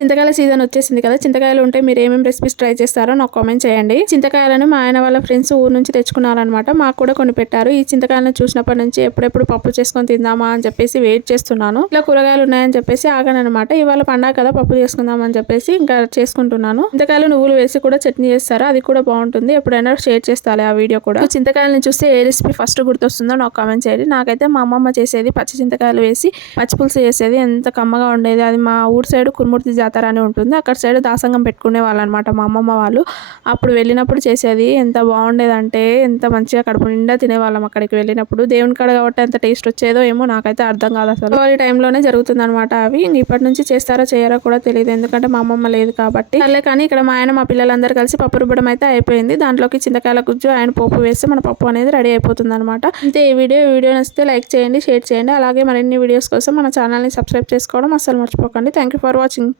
చింతకాయల season వచ్చేసింది కదా చింతకాయలు ఉంటే మీరు ఏమేమి రెసిపీస్ ట్రై చేస్తారో నాకు కామెంట్ చేయండి. చింతకాయలను మా ఆయన వాళ్ళ ఫ్రెండ్స్ ఊరు నుంచి తెచ్చుకున్నారనమాట మాకు కూడా కొన్ని పెట్టారు. ఈ చింతకాయలను చూసినప్పటి నుంచి ఎప్పుడెప్పుడు పప్పు చేసుకొని తిందామా అని చెప్పేసి వెయిట్ చేస్తున్నాను. ఇలా కూరగాయలు ఉన్నాయని చెప్పేసి ఆగానమాట ఇవాళ పండగ కదా పప్పు చేసుకుందాం అని చెప్పేసి ఇంకా చేసుకుంటున్నాను. చింతకాయలు నువ్వులు వేసి కూడా చట్నీ చేస్తారు? అది కూడా బాగుంటుంది. ఎప్పుడైనా షేర్ చేస్తాలి ఆ వీడియో కూడా. చింతకాయలను చూస్తే ఏ రెసిపీ ఫస్ట్ గుర్తొస్తుందో నాకు కామెంట్ చేయండి. నాకైతే మా అమ్మమ్మ చేసేది పచ్చి చింతకాయలు వేసి పచ్చి పులుసు చేసేది. ఎంత కమ్మగా ఉండేది. అది మా ఊరు సైడ్ కురుమూర్తి జాతర అని ఉంటుంది. అక్కడ సైడ్ దాసంగం పెట్టుకునే వాళ్ళు అనమాట మా అమ్మమ్మ వాళ్ళు. అప్పుడు వెళ్ళినప్పుడు చేసేది ఎంత బాగుండేదంటే ఎంత మంచిగా కడుపు నిండా తినేవాళ్ళం అక్కడికి వెళ్ళినప్పుడు. దేవుని కాడ కాబట్టి ఎంత టేస్ట్ వచ్చేదో ఏమో నాకైతే అర్థం కాదు అసలు. వాళ్ళ టైంలోనే జరుగుతుంది అనమాట అవి. ఇప్పటి నుంచి చేస్తారో చేయరో కూడా తెలియదు ఎందుకంటే మా అమ్మమ్మ లేదు కాబట్టి. సర్లే కానీ ఇక్కడ మా ఆయన మా పిల్లలందరూ కలిసి పప్పు రుబ్బడం అయితే అయిపోయింది. దాంట్లోకి చింతకాయల గుజ్జు ఆయన పప్పు వేస్తే మన పప్పు అనేది రెడీ అయిపోతుంది అనమాట అంతే ఈ వీడియో. వీడియో నచ్చితే లైక్ చేయండి షేర్ చేయండి. అలాగే మరిన్ని వీడియోస్ కోసం మన ఛానల్ని సబ్స్క్రైబ్ చేసుకోవడం అస్సలు మర్చిపోకండి. Thank you for watching